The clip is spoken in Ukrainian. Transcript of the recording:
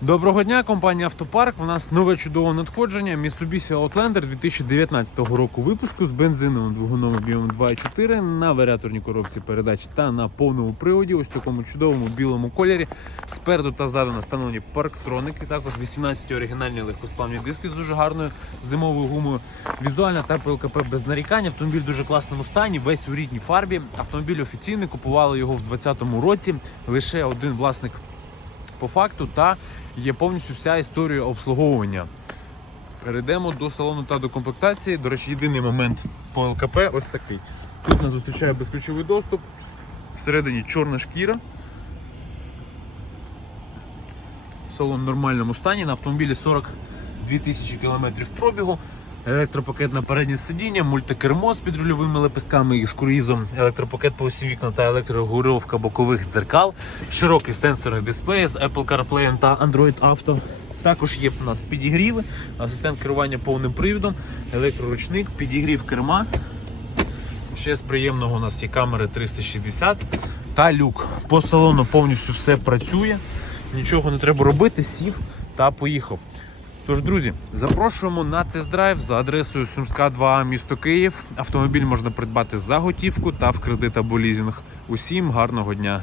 Доброго дня, компанія Автопарк. У нас нове чудове надходження Mitsubishi Outlander 2019 року випуску з бензиновим двигуном об'ємом 2.4 на варіаторній коробці передач та на повному приводі. Ось в такому чудовому білому кольорі. Спереду та ззаду настановлені парктроники. Також 18 оригінальні легкосплавні диски з дуже гарною зимовою гумою. Візуальна та ПЛКП без нарікань. Автомобіль в дуже класному стані, весь у рідній фарбі. Автомобіль офіційний, купували його в 2020 році. Лише один власник по факту та є повністю вся історія обслуговування. Перейдемо до салону та до комплектації. До речі, єдиний момент по ЛКП ось такий. Тут нас зустрічає безключовий доступ, всередині чорна шкіра. Салон в нормальному стані. На автомобілі 42 тисячі кілометрів пробігу. Електропакет на переднє сидіння, мультикермо з підрульовими лепестками і з круїзом, електропакет по усі вікна та електрорегулювання бокових дзеркал, широкий сенсорний дисплей з Apple CarPlay та Android Auto. Також є у нас підігріви, асистент керування повним привідом, електроручник, підігрів керма. Ще з приємного у нас є камери 360 та люк. По салону повністю все працює, нічого не треба робити, сів та поїхав. Тож, друзі, запрошуємо на тест-драйв за адресою Сумська 2, місто Київ. Автомобіль можна придбати за готівку та в кредит або лізинг. Усім гарного дня!